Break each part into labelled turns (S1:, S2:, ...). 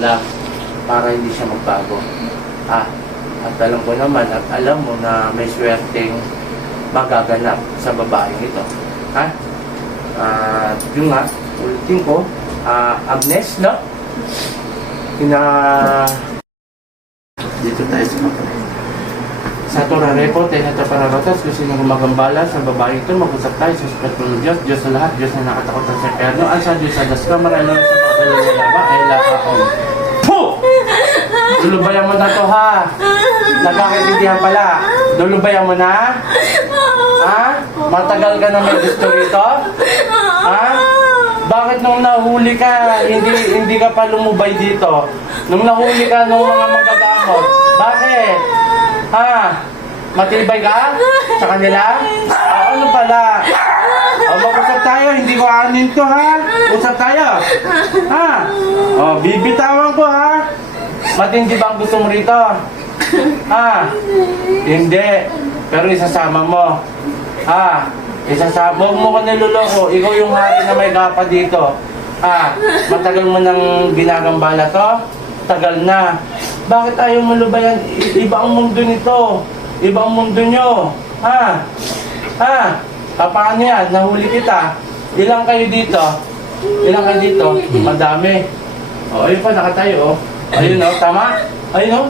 S1: na para hindi siya magbago. Ah, at alam ko naman at alam mo na may swerteng magaganap sa babaeng ito. Ha? At yun nga, ulitin ko, ah, Agnes, no? Kina... Dito tayo sa kapatid. Sa Torah Report ay natapanagatas kung sino gumagambala sa babae ito, mag-usap tayo sa Espiritu ng Diyos, Diyos sa lahat, Diyos na nakatakot sa Eterno, ang sa Diyos sa Das ka, marami sa mga kalilaba, ay lakaon. Puh! Lulubayan mo na to ha! Nagkakaintindihan pala. Lulubayan mo na? Ha? Matagal ka na may gusto rito? Ha? Bakit nung nahuli ka, hindi hindi ka pa lumubay dito? Nung nahuli ka nung mga magagamot, bakit? Ha? Matibay ka? Sa kanila? Ano pala? O, mag-usap tayo, hindi ko anin to ha? Usap tayo. Ha? O, bibitawan ko ha? Matindi ba ang gusto mo rito? Ha? Hindi. Pero isasama mo. Ha? Isasama. Huwag mo ko niloloko. Ikaw yung hari na may gapa dito. Ha? Matagal mo nang ginagambala to? Tagal na. Bakit ayaw mo lubayan? I- iba ang mundo nito. Iba ang mundo nyo. Ha? Ha? Ah, Paano yan? Nahuli kita. Ilang kayo dito? Ilang kayo dito? Madami. O, ayun pa, nakatayo, oh. Ayun, oh, tama? Ayun, oh.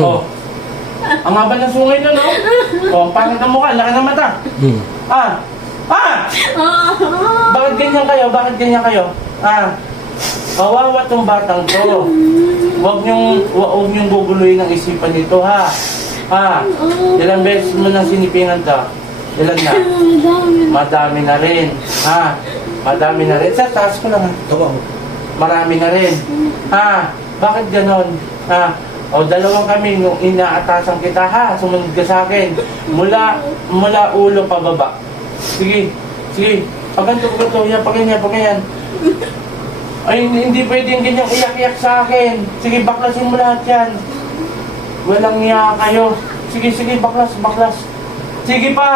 S1: Oh. Ang haba ng sungay nun, oh. Oh, ang pangit ng mukha, laki ng mata.
S2: Hmm.
S1: Ah! Ah! Bakit ganyan kayo? Bakit ganyan kayo? Ah! Kawawa tong batang to. Huwag niyong, huwag huwag niyong guguluhin ang isipan nito, ha? Ha? Ilang beses mo nang sinipingan to? Ilan na? Madami na rin. Ha? Madami na rin. Sa taas ko
S2: mo.
S1: Marami na rin. Ha? Bakit ganon? Ha? O dalawang kami nung inaatasan kita ha, sumunod ka sa akin. Mula, mula ulo pababa. Sige, sige. Paganto, paganto, yan, paganyan, paganyan. Ay, hindi, pwedeng ganyan iyak-iyak sa akin. Sige, baklasin mo lahat yan. Walang niya kayo. Sige, sige, baklas, baklas. Sige pa!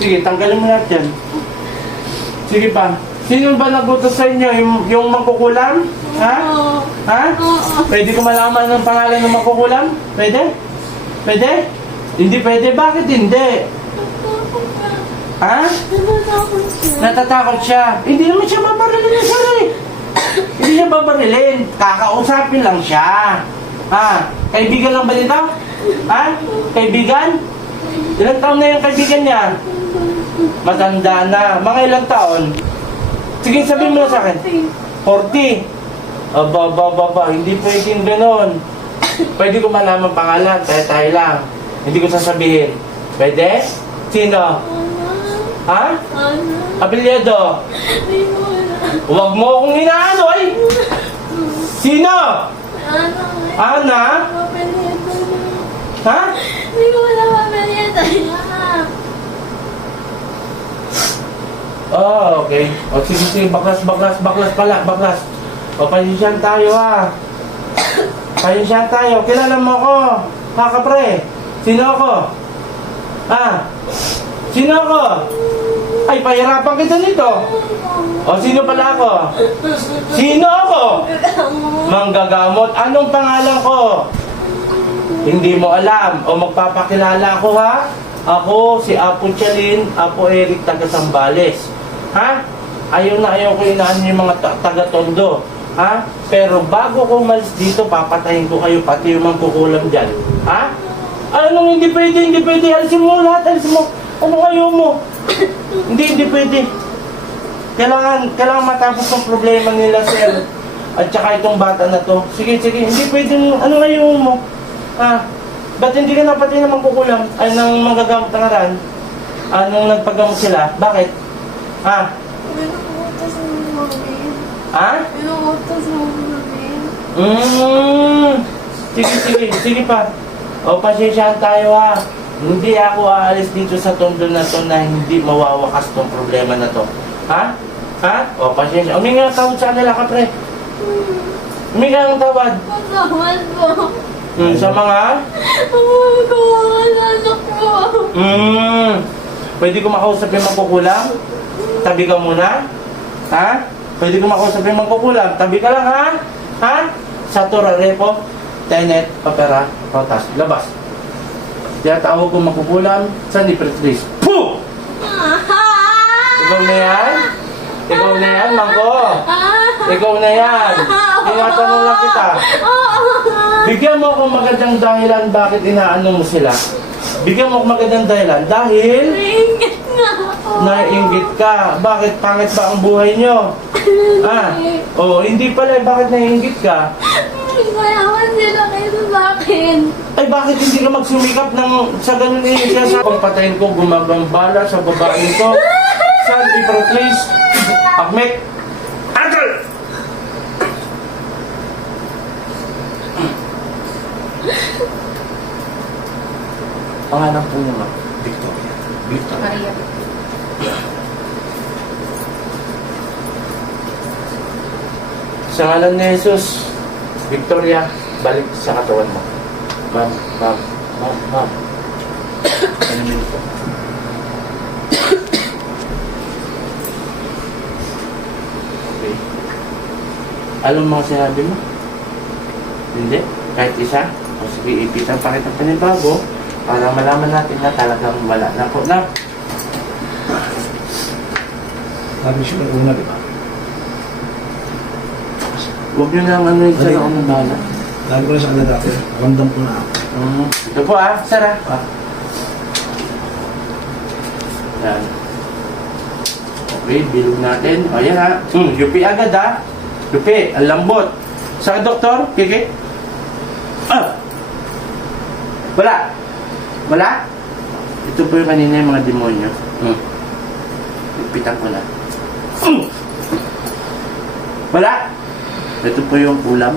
S1: Sige, tanggalin mo lahat yan. Sige pa. Sino ba nagutos sa inyo? Yung, yung mangkukulam? Ha? Ha? Pwede ko malaman ng pangalan ng mangkukulam? Pwede? Pwede? Hindi pwede. Bakit hindi? Ha? Natatakot siya. Hindi naman siya babarilin ng sarili. Hindi siya babarilin. Kakausapin lang siya. Ha? Kaibigan lang ba nito? Ha? Kaibigan? Ilang taon na yung kaibigan niya? Matanda na. Mga ilang taon? Sige, sabihin mo na sa akin. 40. Aba, aba, aba, aba. Hindi pwedeng ganon. Pwede ko malaman pangalan. Tayo, tayo lang. Hindi ko sasabihin. Pwede? Sino? Ha? Abilyado. Huwag mo akong inaano ay! Sino? Ana? Ha?
S3: Hindi ko wala mamalieta yan.
S1: Oh, okay. O sige, sige, baklas, baklas, baklas pala, baklas. O, pasensyahan tayo ha. Pasensyahan tayo. Kilala mo ako. Ha, kapre? Sino ako? Ha? Sino ako? Ay, pahirapan kita nito. O, sino pala ako? Sino ako? Manggagamot. Anong pangalan ko? Hindi mo alam. O magpapakilala ako ha? Ako si Apo Chalin, Apo Eric taga Sambales. Ha? Ayaw na ayaw ko inaan yung mga ta- taga-tondo. Ha? Pero bago ko umalis dito, papatayin ko kayo pati yung mangkukulam dyan. Ha? Anong hindi pwede, hindi pwede. Alisin mo lahat, alisin mo. Ano ayaw mo? hindi, hindi pwede. Kailangan, kailangan matapos ng problema nila, sir. At saka itong bata na to. Sige, sige, hindi pwede. Ano ayaw mo? Ha? Ba't hindi ka napatay ng mangkukulam? Ay, ng manggagamot ng aran? Anong nagpagamot sila? Bakit? Ha?
S3: Pinuutos mo mami.
S1: Ha?
S3: Pinuutos mo mami.
S1: Mm. Sige, sige, sige pa. O, pasensyahan tayo ha. Hindi ako aalis dito sa tondo na to na hindi mawawakas tong problema na to. Ha? Ha? O, pasensya. Uminga ang tawad sa kanila, kapre. Uminga ang tawad.
S3: Patawad po.
S1: Hmm, sa mga...
S3: Ang ko ang anak ko.
S1: Hmm. Pwede ko makausap yung magkukulam? Tabi ka muna? Ha? Pwede ko makausap yung magkukulam? Tabi ka lang, ha? Ha? Satura Repo, Tenet, Papera, Rotas. Labas. Kaya tawag ko makukulam sa Nipretris. Puh! Ikaw na yan? Ikaw na yan, Mangko? Ikaw na yan. Tinatanong lang kita. Bigyan mo ako magandang dahilan bakit inaano mo sila. Bigyan mo ako magandang dahilan dahil. Naiinggit ka. Bakit pangit ba ang buhay nyo? Ah, oh, hindi pala. Bakit naiinggit ka?
S3: Mayaman sila kaysa sa akin.
S1: Ay, bakit hindi ka magsumikap ng sa ganun eh? Siya sa kung patayin ko, gumagambala sa babae ko. San Ipratlis, Akmek, Atal! Pangalan po niya, ma'am? Victoria. Victoria.
S2: Maria.
S1: Sa ngalan ni Jesus, Victoria, balik sa katawan mo. Ma'am, ma'am, ma'am, ma'am. Ano minuto? Okay. Anong mga sinabi mo? Hindi? Kahit isa? O sige, ipitan pa kita panibago para malaman natin na talagang wala na po na.
S4: Sabi siya una, di ba?
S1: Huwag nyo lang ano yung sa
S4: Ano?
S1: ako ng bala.
S4: Sabi ko na sa kanila dati, ramdam ko na ako.
S1: Mm. Ito po ah, sir ah. ah. Yan. Okay, bilog natin. O yan ha. Hmm, yupi agad ha. Yupi, ang lambot. Sa doktor, kiki? Ah! Wala. Wala? Ito po yung kanina yung mga demonyo. Hmm. Yupitan ko na. Hmm. Wala. Ito po yung ulam.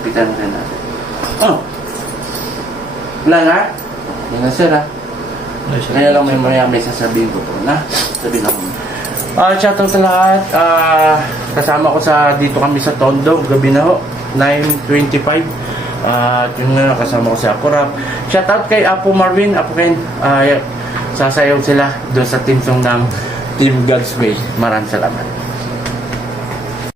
S1: Yupitan na natin. Oh. Wala nga? Yan na sir ah. Kaya lang may maya may sasabihin ko po na. Sabihin ako. Ah, shoutout sa lahat. Ah, kasama ko sa dito kami sa Tondo, gabi na ho. 9.25. Ah, yun nga kasama ko si Apo Rap. Shoutout kay Apo Marvin, Apo Ken. Ah, sasayaw sila doon sa team song ng Team God's Way. Maraming salamat.